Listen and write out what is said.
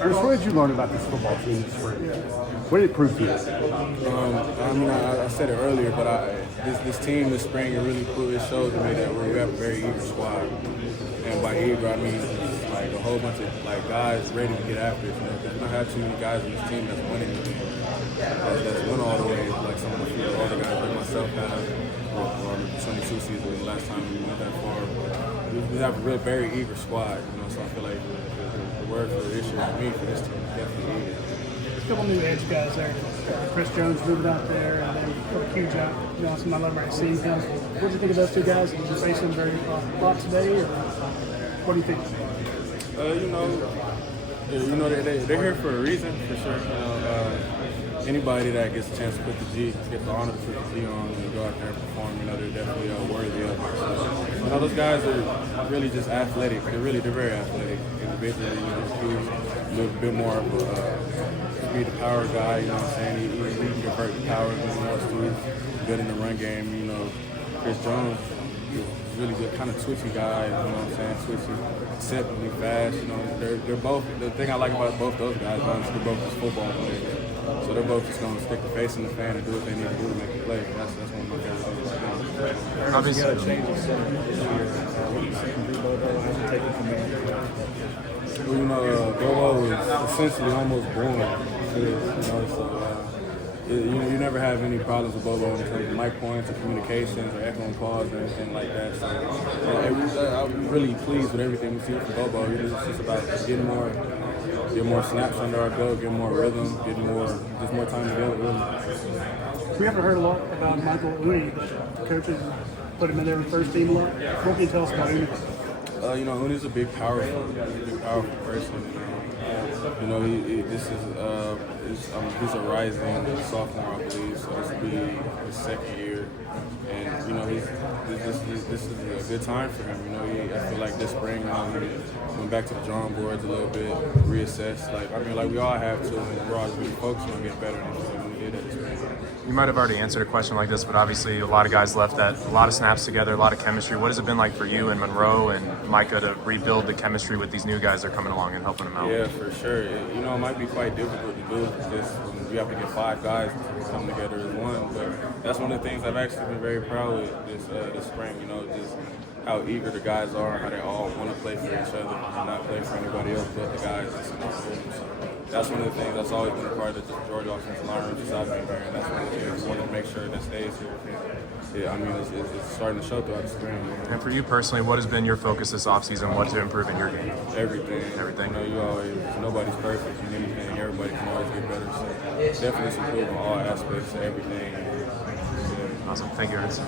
Ernest, what did you learn about this football team this spring? What did it prove to you? I said it earlier, but this team this spring, it showed to me that we have a very eager squad. And by eager, I mean like a whole bunch of guys ready to get after it. You know, there's not have too many guys on this team that's winning the game. That's won all the way. Like some of the few other guys, like myself, have for 22 season, the last time we went that far. We have a very eager squad. You know, so I feel like the word for the issue for me for this team is definitely eager. A couple new edge guys there. Chris Jones moving out there, and then put a huge out. You know, some I love right seeing him. What do you think of those two guys? Did you face them very a lot today, or what do you think? They're here for a reason, for sure. Anybody that gets a chance to put the get the honor to put the G on and go out there and perform, they're definitely worthy of it. So, those guys are really just athletic. They're very athletic individually. He's a little bit more of a speed to power guy. You know what I'm saying? He can convert the power when he wants to. He's good in the run game. Chris Jones is really good, kind of twitchy guy. You know what I'm saying? Twitchy, deceptively fast. They're both. The thing I like about both those guys, they're both just football players. So they're both just going to stick the face in the fan and do what they need to do to make a play. That's one of my favorite things. Obviously, got to change the setup this year. What do you say from Bobo? How's he taking command? Bobo was essentially almost born to this. You never have any problems with Bobo in terms of mic points or communications or echoing calls or anything like that. So I'm really pleased with everything we see from Bobo. It's just about getting more snaps under our belt, getting more rhythm, getting more time together. Really. We haven't heard a lot about Michael Uni. The coaches put him in there with first team a lot. What can you tell us about Uni? Uni's a big, powerful person. He's a rising sophomore, I believe, so this will be his second year, and this is a good time for him. I feel like this spring, we went back to the drawing boards a little bit, reassessed. We all have to, and we're all really focused on getting better than we did at this spring. you might have already answered a question like this, but obviously a lot of guys left that a lot of snaps together, a lot of chemistry. What has it been like for you and Monroe and Micah to rebuild the chemistry with these new guys that are coming along and helping them out? Yeah, for sure. It might be quite difficult to do this when you have to get 5 guys to come together as one, but that's one of the things I've actually been very proud with this spring. Just how eager the guys are, how they all want to play for each other and not play for anybody else but the guys that's in the room. So that's one of the things that's always been a part of the Georgia offensive line room since I've been here, and that's one of the things I want to make sure that stays here. It's starting to show throughout the spring. And for you personally, what has been your focus this offseason? What to improve in your game? Everything. Nobody's perfect in anything. Everybody can always get better. So definitely improve on all aspects of everything. Awesome. Thank you, Ernest.